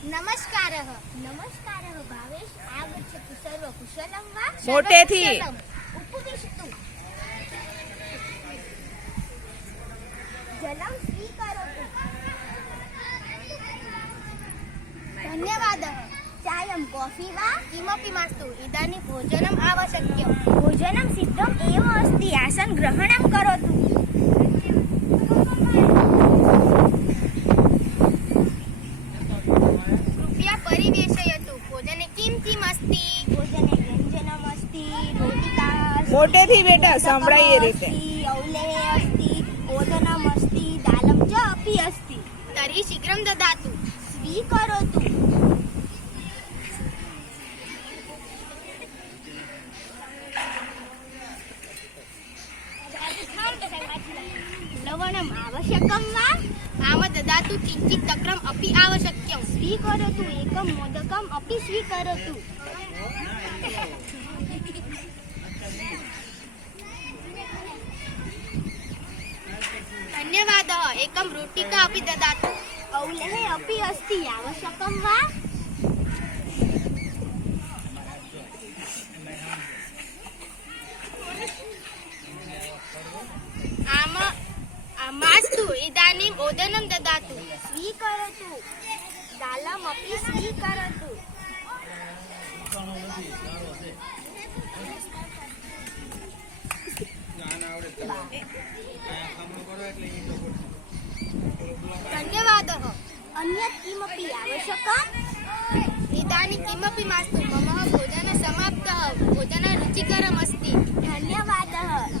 नमस्कारः नमस्कारः भावेश आगच्छतु सर्वकुशलं वा मोटेथी उपविशतु जलं स्वीकरोतु धन्यवादः चायं कॉफी वा किमपि मास्तु इदानीं भोजनम् आवश्यकं भोजनं सिद्धम् एव अस्ति आसनं ग्रहणं करोतु कृपया परिवेशयतु भोजने किं किम् अस्ति भोजने व्यञ्जनमस्ति रोटिका मोटेथी बेटा संभळाय ए रीते औलेह अस्ति ओदनमस्ति दालं च अपि अस्ति तर्हि शीघ्रं ददातु स्वीकरोतु लवणम् आवश्यकं वा आम ददातु किञ्चित् तक्रम् अपि आवश्यकं स्वीकरोतु एकं मोदकम् अपि स्वीकरोतु धन्यवादः एकं रोटिका अपि ददातु औलेः अपि अस्ति आवश्यकं वा मास्तु इदानीम् ओदनं ददातु स्वीकरोतु दालमपि स्वीकरोतु धन्यवादः अन्यत् किमपि आवश्यकम् इदानीं किमपि मास्तु मम भोजनं समाप्तः भोजनं रुचिकरमस्ति धन्यवादः